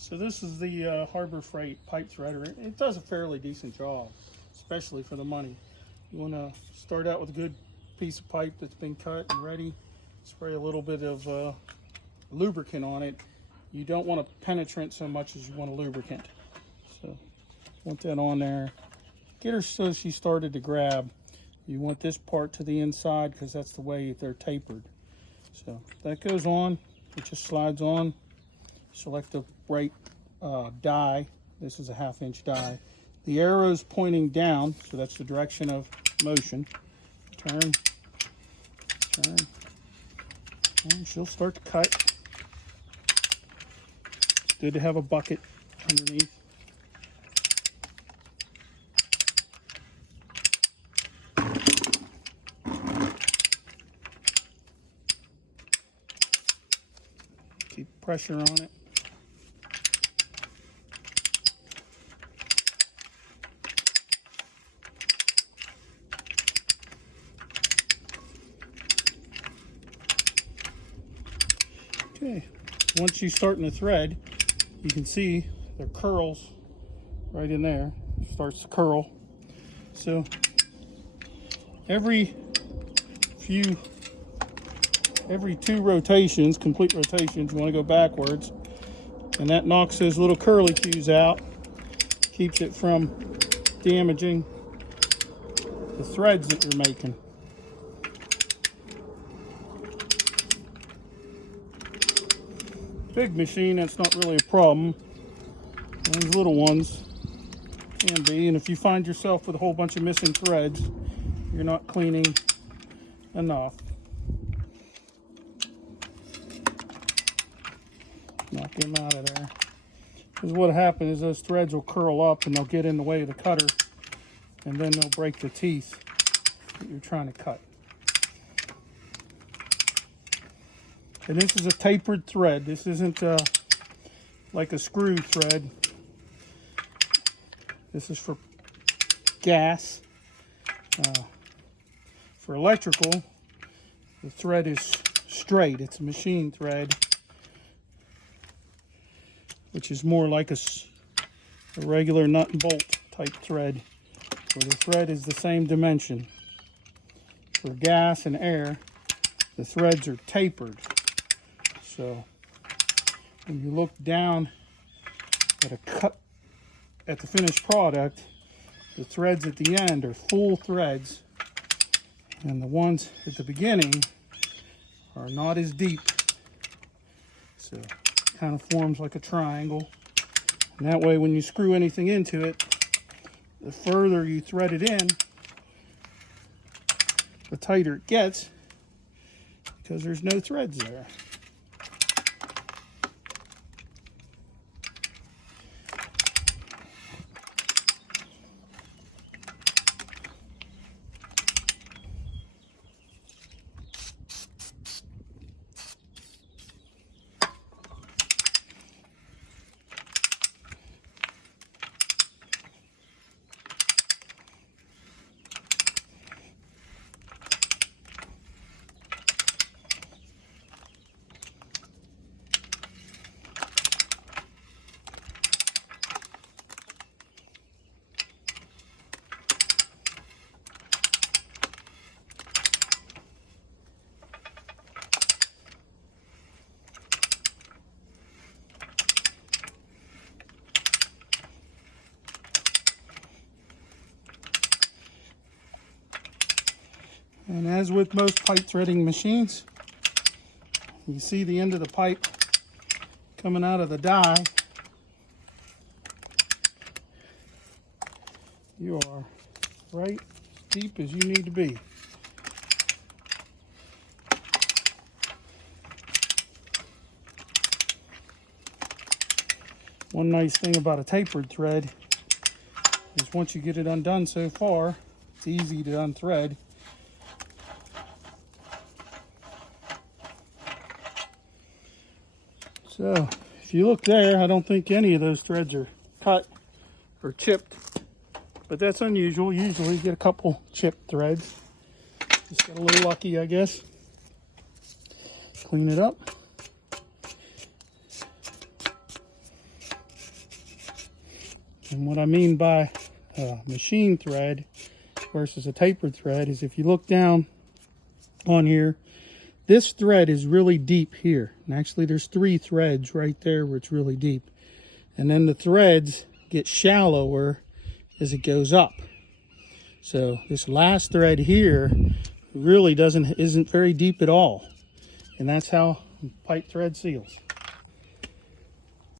So this is the Harbor Freight pipe threader. It does a fairly decent job, especially for the money. You want to start out with a good piece of pipe that's been cut and ready. Spray a little bit of lubricant on it. You don't want a penetrant so much as you want a lubricant. So want that on there. Get her so she started to grab. You want this part to the inside because that's the way they're tapered. So that goes on. It just slides on. Select the right die. This is a 1/2 inch die. The arrow's pointing down, so that's the direction of motion. Turn, turn, and she'll start to cut. It's good to have a bucket underneath. Keep pressure on it. Okay, once you start in the thread, you can see there curls right in there. It starts to curl. So every 2 rotations, complete rotations, you want to go backwards, and that knocks those little curly cues out, keeps it from damaging the threads that you're making. Big machine, that's not really a problem. These little ones can be, and if you find yourself with a whole bunch of missing threads, you're not cleaning enough. Knock them out of there. Because what happens is those threads will curl up and they'll get in the way of the cutter, and then they'll break the teeth that you're trying to cut. And this is a tapered thread. This isn't like a screw thread. This is for gas. For electrical, the thread is straight. It's a machine thread, which is more like a regular nut and bolt type thread, where the thread is the same dimension. For gas and air, the threads are tapered. So when you look down at a cut at the finished product, the threads at the end are full threads, and the ones at the beginning are not as deep. So it kind of forms like a triangle. And that way when you screw anything into it, the further you thread it in, the tighter it gets, because there's no threads there. And as with most pipe threading machines, you see the end of the pipe coming out of the die. You are right as deep as you need to be. One nice thing about a tapered thread is once you get it undone so far, it's easy to unthread. So if you look there, I don't think any of those threads are cut or chipped, but that's unusual. Usually you get a couple chipped threads. Just got a little lucky, I guess. Clean it up. And what I mean by machine thread versus a tapered thread is if you look down on here, this thread is really deep here. And actually there's 3 threads right there where it's really deep. And then the threads get shallower as it goes up. So this last thread here really isn't very deep at all. And that's how pipe thread seals.